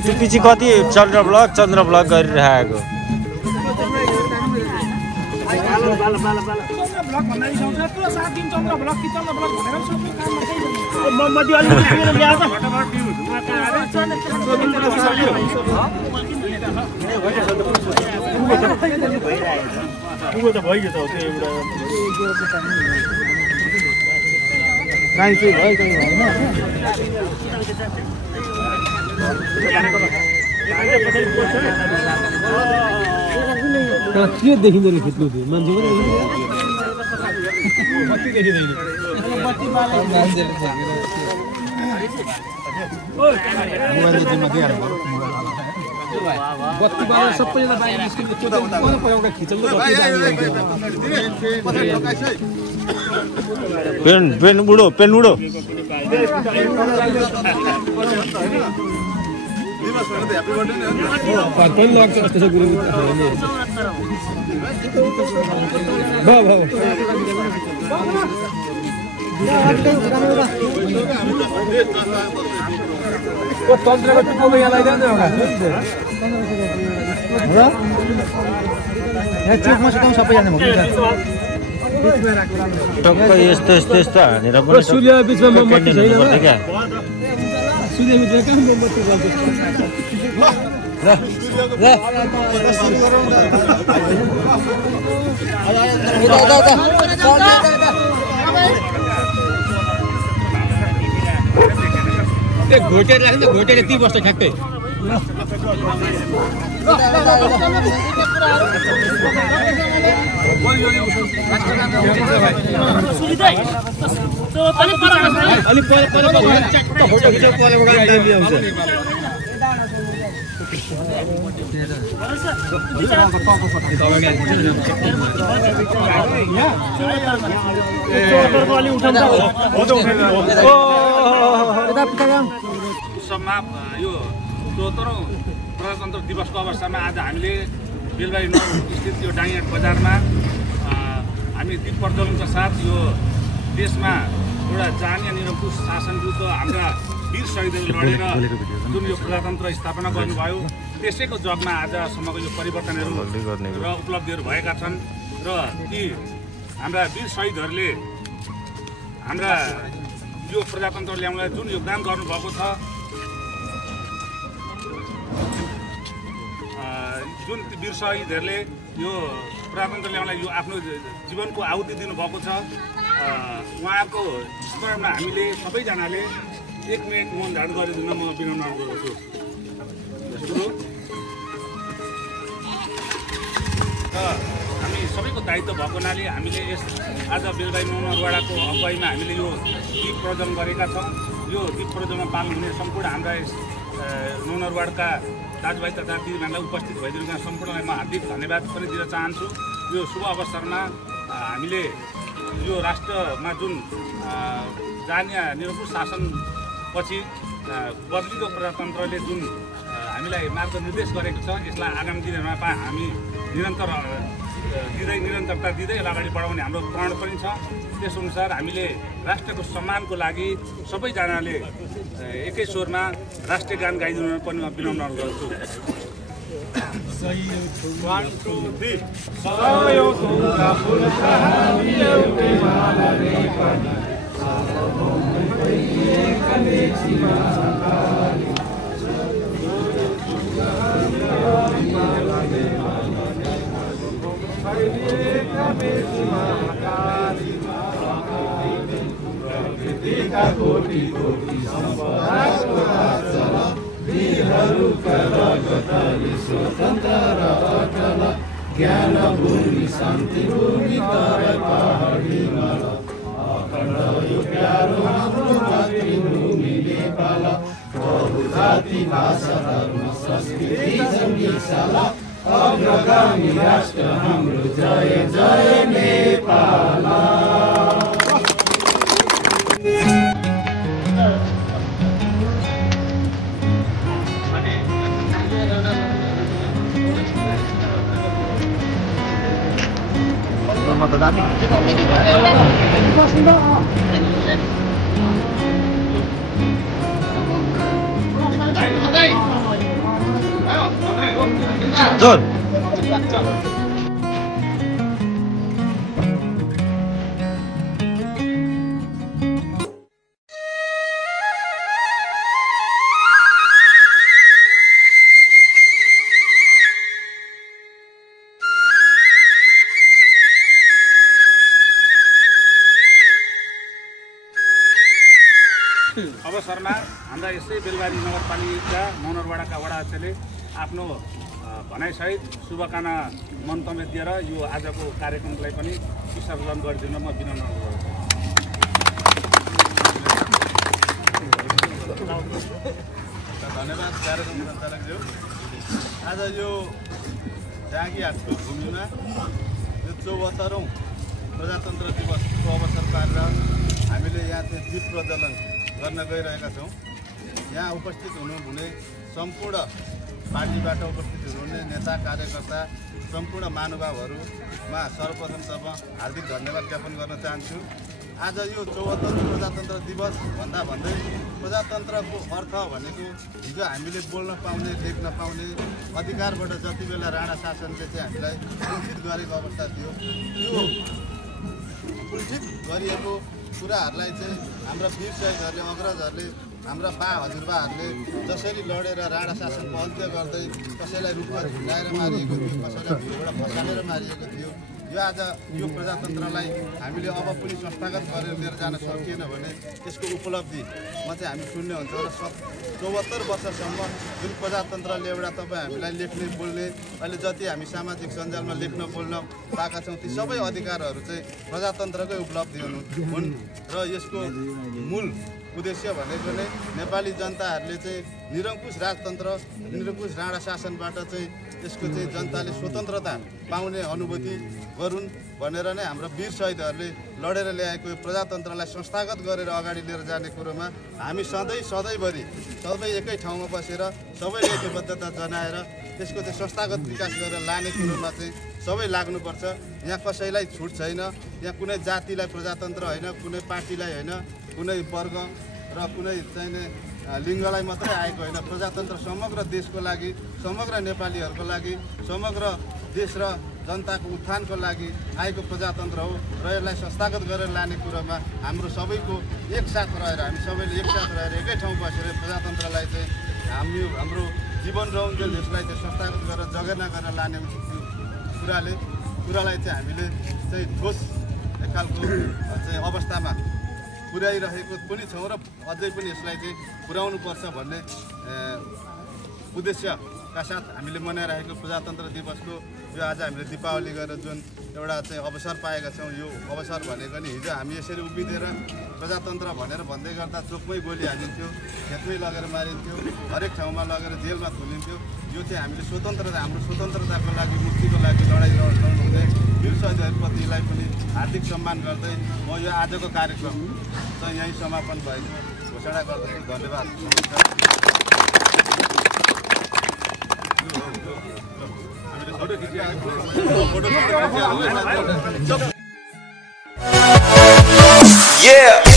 त्यो पछि कति चन्द्र ब्लग गरिरहेको के देखिँदैन खिच्नु थियो मान्छे बत्ती बाल्न सबैजना बाहिर निस्किनु एउटा खिचौँ पेन उडो पनि लाग्छ त्यसो गुरु तन्त्रको टुप्पोमा यहाँ लगाइदिनु एउटा सबैजना टक्क यस्तो हानेर पनि सूर्य बिचमा मोमबत्ती छैन क्या सूर्य बिचमा कहाँ मोमबत्ती बल्छ घोटेर राख्नु घोटेर ती बस्छ ठ्याक्कै यो 74औं प्रजातन्त्र दिवसको अवसरमा आज हामीले बेलबारी स्थित यो डाङियाट बजारमा हामी दीप प्रज्वलनका साथ यो देशमा एउटा जानीय निरङ्कुश शासन विरुद्ध हाम्रा वीर शहीदहरूले लडेर जुन यो प्रजातन्त्र स्थापना गर्नुभयो त्यसैको जगमा आजसम्मको यो परिवर्तनहरू र उपलब्धिहरू भएका छन् र ती हाम्रा वीर शहीदहरूले हाम्रा यो प्रजातन्त्र ल्याउनलाई जुन योगदान गर्नुभएको छ जुन वीर शहीदहरूले यो प्रजातन्त्र ल्याउनलाई यो आफ्नो जीवनको आहुति दिनुभएको छ उहाँको स्मरणमा हामीले सबैजनाले 1 मिनट मौन धारण गरिदिन म विनम्र गर्दछु। हामी सबैको दायित्व भएको हुनाले हामीले आज बेलबारी नौनरवाडाको अगुवाईमा हामीले यो दीप प्रज्वलन गरेका छौँ। यो दीप प्रज्वलनमा पाल्नु हुने सम्पूर्ण हाम्रा नौनरवाडका दाजुभाइ तथा दिदीबहिनीलाई उपस्थित भइदिनुका सम्पूर्णलाई म हार्दिक धन्यवाद पनि दिन चाहन्छु। यो शुभ अवसरमा हामीले यो राष्ट्रमा जुन जानीय निरङ्कुश शासनपछि बदलिदो प्रजातन्त्रले जुन हामीलाई मार्गनिर्देश गरेको छ यसलाई आगामी दिनहरूमा हामी निरन्तरता दिँदै अगाडि बढाउने हाम्रो प्रण पनि छ। त्यसअनुसार हामीले राष्ट्रको सम्मानको लागि सबैजनाले एकै स्वरमा राष्ट्रिय गान गाइदिनु पनि म विनम्र गर्छु। कोटि कोटि सम्पदाको अचल वीरहरूका रगतले स्वतन्त्र अचल ज्ञान भूमि शान्ति भूमि तर पहाडी मल अखण्ड यो प्यारो हाम्रो मातृभूमि नेपाल बहुजाति भाषा धर्म संस्कृति जन्मिशाला अग्रगामी राष्ट्र हाम्रो जय जय नेपाल। जोर अवसरमा हाम्रा यसै बेलबारी नगरपालिका मनोरवाडाका वडा अध्यक्षले आफ्नो भनाइसहित शुभकामना मन्तव्य दिएर यो आजको कार्यक्रमलाई पनि विसर्जन गरिदिन म विनम्र अनुरोध गर्छु। धन्यवाद कार्यक्रम सञ्चालकज्यू। आज यो जाँगीहाटको भूमिमा यो 74औं प्रजातन्त्र दिवसको अवसर पारेर हामीले यहाँ चाहिँ दीप प्रज्वलन गर्न गइरहेका छौँ। यहाँ उपस्थित हुनुहुने सम्पूर्ण पार्टीबाट उपस्थित हुनुहुने नेता कार्यकर्ता सम्पूर्ण महानुभावहरूमा सर्वप्रथम त म हार्दिक धन्यवाद ज्ञापन गर्न चाहन्छु। आज यो 74औं प्रजातन्त्र दिवस भन्दा भन्दै प्रजातन्त्रको अर्थ भनेको हिजो हामीले बोल्न पाउने लेख्न पाउने अधिकारबाट जति बेला राणा शासनले चाहिँ हामीलाई कुण्ठित गरेको अवस्था थियो, त्यो कुण्ठित गरिएको कुराहरूलाई चाहिँ हाम्रा वीर शहीदहरूले अग्रजहरूले हाम्रा बा हजुरबाहरूले जसरी लडेर राणा शासनको अन्त्य गर्दै कसैलाई रूपमा झुन्डाएर मारिएको थियो, कसैलाई भुइँबाट खसालेर मारिएको थियो। यो आज यो प्रजातन्त्रलाई हामीले अब पनि संस्थागत गरेर लिएर जान सकिएन भने त्यसको उपलब्धि म चाहिँ हामी शून्य हुन्छ र 74 वर्षसम्म जुन प्रजातन्त्रले एउटा तपाईँ हामीलाई लेख्ने बोल्ने अहिले जति हामी सामाजिक सञ्जालमा लेख्न बोल्न पाएका छौँ ती सबै अधिकारहरू चाहिँ प्रजातन्त्रकै उपलब्धि हुन् र यसको मूल उद्देश्य भनेको नै नेपाली जनताहरूले चाहिँ निरङ्कुश राजतन्त्र निरङ्कुश राणा शासनबाट चाहिँ यसको चाहिँ जनताले स्वतन्त्रता पाउने अनुभूति गरून् भनेर नै हाम्रा वीर शहीदहरूले लडेर ल्याएको यो प्रजातन्त्रलाई संस्थागत गरेर अगाडि लिएर जाने कुरोमा हामी सधैँभरि सबै एकै ठाउँमा बसेर सबैले एकबद्धता जनाएर त्यसको चाहिँ संस्थागत विकास गरेर लाने कुरोमा चाहिँ सबै लाग्नुपर्छ। यहाँ कसैलाई छुट छैन, यहाँ कुनै जातिलाई प्रजातन्त्र होइन, कुनै पार्टीलाई होइन, कुनै वर्ग र कुनै चाहिने लिङ्गलाई मात्रै आएको होइन। प्रजातन्त्र समग्र देशको लागि, समग्र नेपालीहरूको लागि, समग्र देश र जनताको उत्थानको लागि आएको प्रजातन्त्र हो र यसलाई संस्थागत गरेर लाने कुरोमा हाम्रो सबैको एकसाथ रहेर हामी सबैले एकसाथ रहेर एकै ठाउँ बसेर प्रजातन्त्रलाई चाहिँ हाम्रो जीवन रौन्जेल यसलाई चाहिँ संस्थागत गरेर जगेर्ना गरेर लाने कुरालाई चाहिँ हामीले चाहिँ ठोस एक खालको चाहिँ अवस्थामा पुर्याइरहेको पनि छौँ र अझै पनि यसलाई चाहिँ पुर्याउनुपर्छ भन्ने उद्देश्यका साथ हामीले मनाइरहेको प्रजातन्त्र दिवसको यो आज हामीले दीपावली गरेर जुन एउटा चाहिँ अवसर पाएका छौँ, यो अवसर भनेको नि हिजो हामी यसरी उभिदिएर प्रजातन्त्र भनेर भन्दै गर्दा चोकमै गोली हालिन्थ्यो, खेतमै लगेर मारिन्थ्यो, हरेक ठाउँमा लगेर जेलमा थुनिन्थ्यो। यो चाहिँ हामीले स्वतन्त्रता हाम्रो स्वतन्त्रताको लागि मुक्तिको लागि लडाइँ लड्नुहुँदै वीर शहीदहरूप्रतिलाई पनि हार्दिक सम्मान गर्दै म यो आजको कार्यक्रम चाहिँ यहीँ समापन भएको घोषणा गर्दछु। धन्यवाद। Yeah.